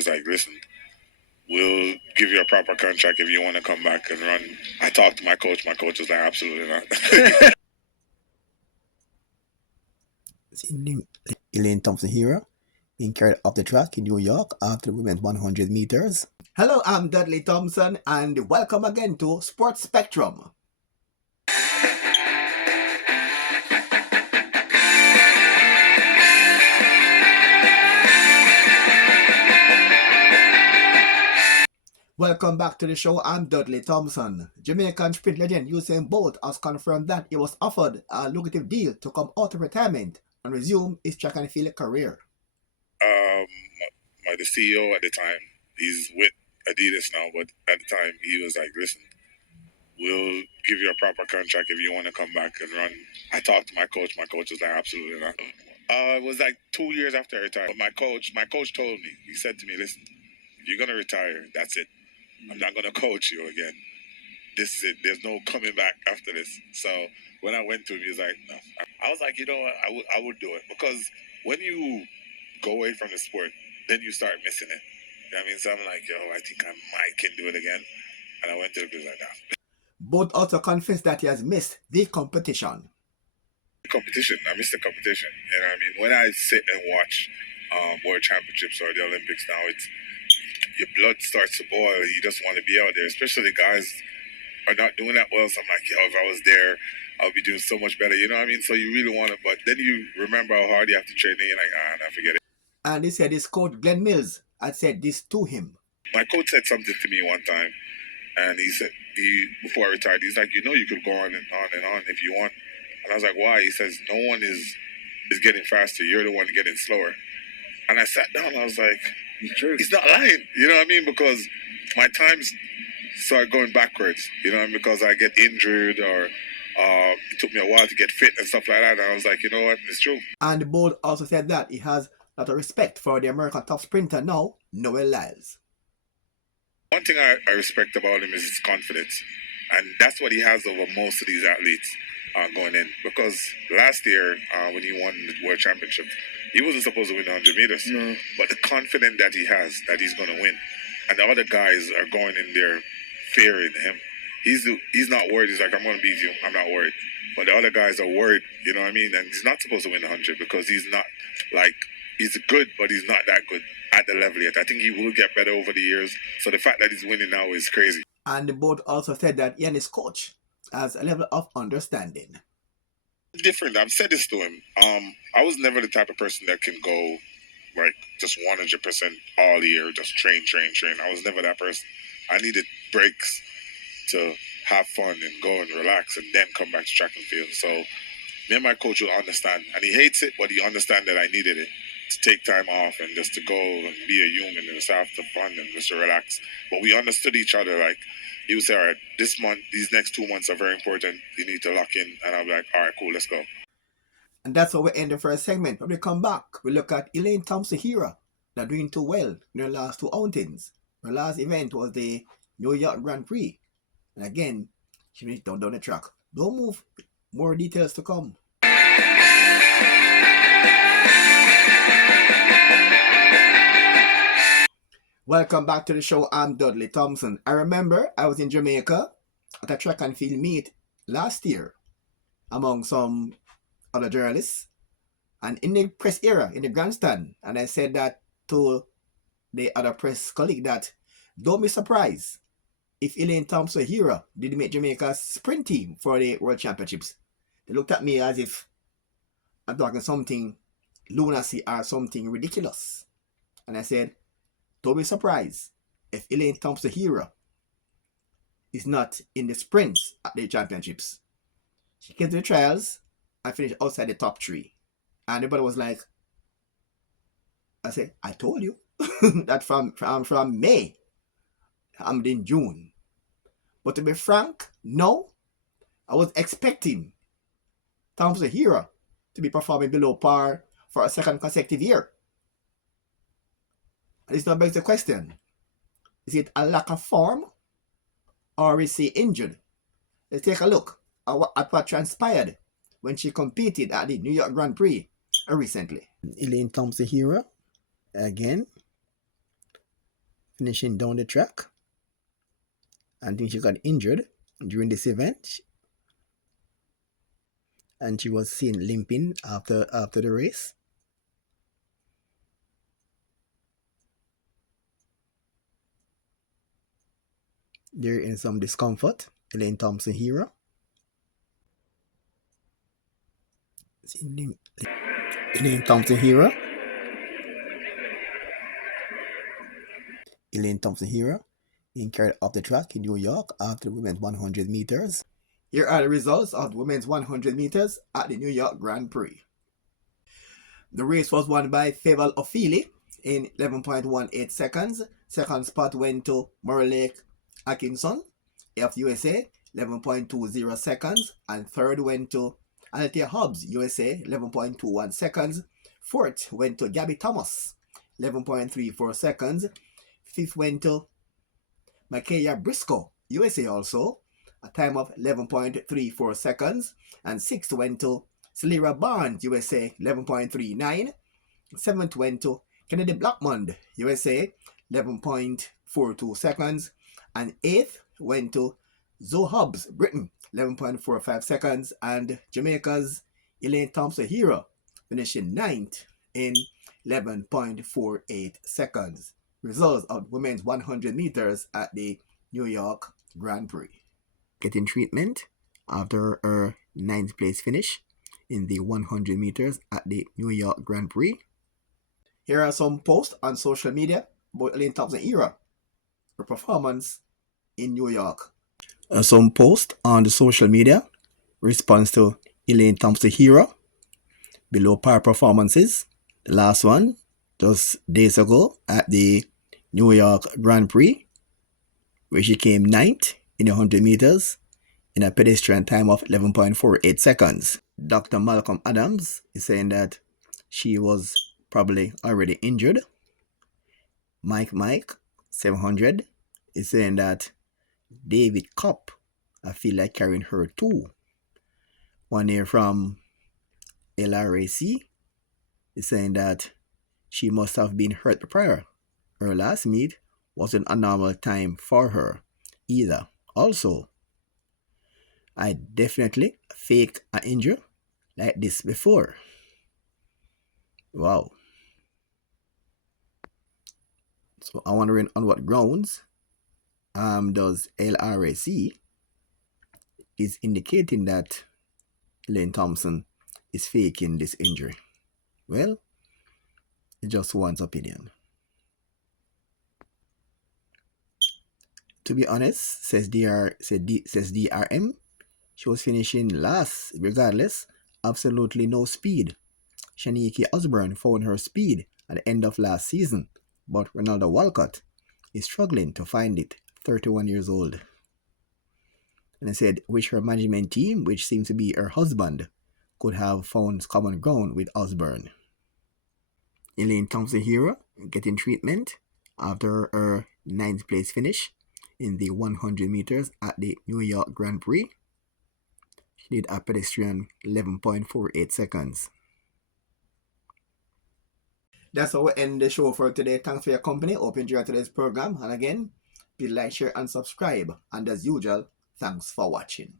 was like, listen, we'll give you a proper contract if you want to come back and run. I talked to my coach. My coach was like, absolutely not. Elaine Thompson Herah being carried up the track in New York after the women's 100 meters. Hello, I'm Dudley Thompson and welcome again to Sports Spectrum. Welcome back to the show. I'm Dudley Thompson. Jamaican sprint legend Usain Bolt has confirmed that he was offered a lucrative deal to come out of retirement and resume his track and field career. The CEO at the time, he's with Adidas now, but at the time he was like, listen, we'll give you a proper contract if you want to come back and run. I talked to my coach. My coach was like, absolutely not. It was like 2 years after I retired. But my coach told me, he said to me, listen, if you're going to retire, that's it. I'm not going to coach you again. This is it. There's no coming back after this. So when I went to him, he was like, no. I was like, you know what? I would do it. Because when you go away from the sport, then you start missing it. You know what I mean? So I'm like, yo, I think I might can do it again. And I went to the group like that. Both also confessed that he has missed the competition. I missed the competition. You know what I mean? When I sit and watch World Championships or the Olympics now, it's your blood starts to boil. You just want to be out there, especially the guys are not doing that well. So I'm like, yo, if I was there, I'll be doing so much better. You know what I mean? So you really want to, but then you remember how hard you have to train and you're like, nah, forget it. And he said his coach, Glenn Mills, had said this to him. My coach said something to me one time, and he said, before I retired, he's like, you know, you could go on and on and on if you want. And I was like, why? He says, no one is getting faster. You're the one getting slower. And I sat down and I was like, he's not lying. You know what I mean? Because my times start going backwards, you know, because I get injured or it took me a while to get fit and stuff like that. And I was like, you know what? It's true. And the board also said that he has a lot of respect for the American top sprinter now, Noel Lyles. One thing I respect about him is his confidence. And that's what he has over most of these athletes going in. Because last year, when he won the World Championship, he wasn't supposed to win 100 meters. No. But the confidence that he has, that he's going to win. And the other guys are going in there fearing him. He's not worried. He's like, I'm going to beat you. I'm not worried. But the other guys are worried, you know what I mean? And he's not supposed to win 100 because he's not like, he's good, but he's not that good at the level yet. I think he will get better over the years. So the fact that he's winning now is crazy. And the board also said that he and his coach has a level of understanding. Different. I've said this to him. I was never the type of person that can go like just 100% all year, just train. I was never that person. I needed breaks to have fun and go and relax and then come back to track and field. So me and my coach will understand. And he hates it, but he understands that I needed it to take time off and just to go and be a human and just have the fun and just to relax. But we understood each other. Like, he would say, all right, this month, these next 2 months are very important. You need to lock in. And I'm like, all right, cool, let's go. And that's how we end the first segment. When we come back, we look at Elaine Thompson Herah. They're doing too well in their last 2 outings. Her last event was the New York Grand Prix. And again, she went down the track. Don't move. More details to come. Welcome back to the show. I'm Dudley Thompson. I remember I was in Jamaica at a track and field meet last year among some other journalists and in the press area, in the grandstand. And I said that to the other press colleague that don't be surprised if Elaine Thompson Herah did make Jamaica's sprint team for the World Championships. They looked at me as if I'm talking something lunacy or something ridiculous. And I said, don't be surprised if Elaine Thompson Herah is not in the sprints at the championships. She came to the trials and finished outside the top 3. And everybody was like, I said, I told you that from May, I'm in June. But to be frank, no, I was expecting Thompson Herah to be performing below par for a second consecutive year. And this now begs the question, is it a lack of form or is she injured? Let's take a look at what transpired when she competed at the New York Grand Prix recently. Elaine Thompson Herah, again, finishing down the track. I think she got injured during this event, and she was seen limping after the race. They're in some discomfort. Elaine Thompson Herah. Elaine Thompson Herah. Elaine Thompson Herah being carried off the track in New York after the women's 100 meters. Here are the results of the women's 100 meters at the New York Grand Prix. The race was won by Fable Ofili in 11.18 seconds. Second spot went to Morlake Atkinson of USA, 11.20 seconds. And third went to Althea Hobbs, USA, 11.21 seconds. Fourth went to Gabby Thomas, 11.34 seconds. Fifth went to Makaya Briscoe, USA also, a time of 11.34 seconds. And sixth went to Celera Barnes, USA, 11.39. Seventh went to Kennedy Blackmond, USA, 11.42 seconds. And eighth went to Zoe Hobbs, Britain, 11.45 seconds. And Jamaica's Elaine Thompson Herah finishing ninth in 11.48 seconds. Results of women's 100 meters at the New York Grand Prix. Getting treatment after her ninth place finish in the 100 meters at the New York Grand Prix. Here are some posts on social media about Elaine Thompson Herah, her performance in New York. Some posts on the social media response to Elaine Thompson Herah below par performances. The last one just days ago at the New York Grand Prix, where she came ninth in the 100 meters in a pedestrian time of 11.48 seconds. Dr. Malcolm Adams is saying that she was probably already injured. Mike 700 is saying that David Kopp, I feel like carrying her too. One here from LRAC is saying that she must have been hurt prior. Her last meet wasn't a normal time for her either. Also, I definitely faked an injury like this before. Wow. So I'm wondering on what grounds does LRAC is indicating that Elaine Thompson is faking this injury. Well, it's just one's opinion. To be honest, says DRM, she was finishing last regardless. Absolutely no speed. Shanique Osborne found her speed at the end of last season, but Ronaldo Walcott is struggling to find it, 31 years old. And I said, which her management team, which seems to be her husband, could have found common ground with Osborne. Elaine Thompson Herah getting treatment after her 9th place finish in the 100 meters at the New York Grand Prix. She did a pedestrian 11.48 seconds. That's how we end the show for today. Thanks for your company. Hope you enjoyed today's program. And again, please like, share, and subscribe. And as usual, thanks for watching.